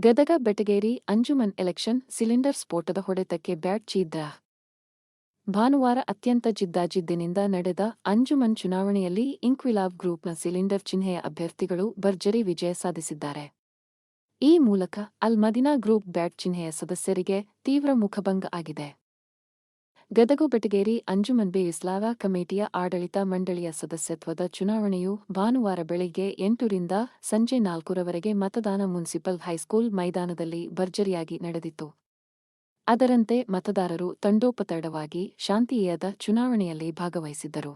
Gadag Betageri Anjuman election cylinder ಸ್ಫೋಟದ ಹೊಡೆತಕ್ಕೆ bat ಚೀದ್ದ ಭಾನುವಾರ ಅತ್ಯಂತ ಜಿದ್ದಾಜಿದ್ದಿನಿಂದ ನಡೆದ ಅಂಜುಮನ್ ಚುನಾವಣೆಯಲ್ಲಿ ಇಂಕ್ವಿಲಾವ್ ಗ್ರೂಪ್ನ ಸಿಲಿಂಡರ್ ಚಿಹ್ನೆಯ ಅಭ್ಯರ್ಥಿಗಳು ಭರ್ಜರಿ ವಿಜಯ ಸಾಧಿಸಿದ್ದಾರೆ. ಈ ಮೂಲಕ ಅಲ್ ಮದಿನಾ ಗ್ರೂಪ್ ಬ್ಯಾಟ್ ಚಿಹ್ನೆಯ ಸದಸ್ಯರಿಗೆ ತೀವ್ರ ಮುಖಭಂಗ ಆಗಿದೆ. ಗದಗು ಬೆಟಗೇರಿ ಅಂಜುಮನ್ ಬೆ ಇಸ್ಲಾವ ಕಮಿಟಿಯ ಆಡಳಿತ ಮಂಡಳಿಯ ಸದಸ್ಯತ್ವದ ಚುನಾವಣೆಯು ಭಾನುವಾರ ಬೆಳಿಗ್ಗೆ ಎಂಟರಿಂದ ಸಂಜೆ ನಾಲ್ಕರವರೆಗೆ ಮತದಾನ ಮುನ್ಸಿಪಲ್ ಹೈಸ್ಕೂಲ್ ಮೈದಾನದಲ್ಲಿ ಭರ್ಜರಿಯಾಗಿ ನಡೆದಿತ್ತು. ಅದರಂತೆ ಮತದಾರರು ತಂಡೋಪತಡವಾಗಿ ಶಾಂತಿಯಾದ ಚುನಾವಣೆಯಲ್ಲಿ ಭಾಗವಹಿಸಿದ್ದರು.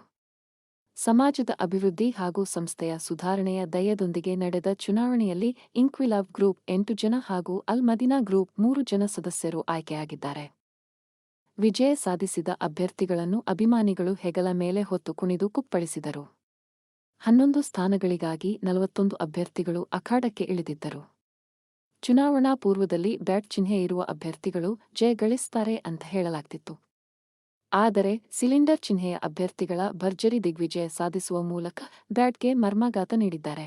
ಸಮಾಜದ ಅಭಿವೃದ್ಧಿ ಹಾಗೂ ಸಂಸ್ಥೆಯ ಸುಧಾರಣೆಯ ದಯದೊಂದಿಗೆ ನಡೆದ ಚುನಾವಣೆಯಲ್ಲಿ ಇಂಕ್ವಿಲಾಬ್ ಗ್ರೂಪ್ ಎಂಟು ಜನ ಹಾಗೂ ಅಲ್ ಮದಿನಾ ಗ್ರೂಪ್ ಮೂರು ಜನ ಸದಸ್ಯರು ಆಯ್ಕೆಯಾಗಿದ್ದಾರೆ. ವಿಜಯ ಸಾಧಿಸಿದ ಅಭ್ಯರ್ಥಿಗಳನ್ನು ಅಭಿಮಾನಿಗಳು ಹೆಗಲ ಮೇಲೆ ಹೊತ್ತು ಕುಣಿದು ಕುಪ್ಪಳಿಸಿದರು. ಹನ್ನೊಂದು ಸ್ಥಾನಗಳಿಗಾಗಿ ನಲವತ್ತೊಂದು ಅಭ್ಯರ್ಥಿಗಳು ಅಖಾಡಕ್ಕೆ ಇಳಿದಿದ್ದರು. ಚುನಾವಣಾ ಪೂರ್ವದಲ್ಲಿ ಬ್ಯಾಟ್ ಚಿಹ್ನೆ ಇರುವ ಅಭ್ಯರ್ಥಿಗಳು ಜಯ ಗಳಿಸ್ತಾರೆ ಅಂತ ಹೇಳಲಾಗ್ತಿತ್ತು. ಆದರೆ ಸಿಲಿಂಡರ್ ಚಿಹ್ನೆಯ ಅಭ್ಯರ್ಥಿಗಳ ಭರ್ಜರಿ ದಿಗ್ವಿಜಯ ಸಾಧಿಸುವ ಮೂಲಕ ಬ್ಯಾಟ್ಗೆ ಮರ್ಮಾಘಾತ ನೀಡಿದ್ದಾರೆ.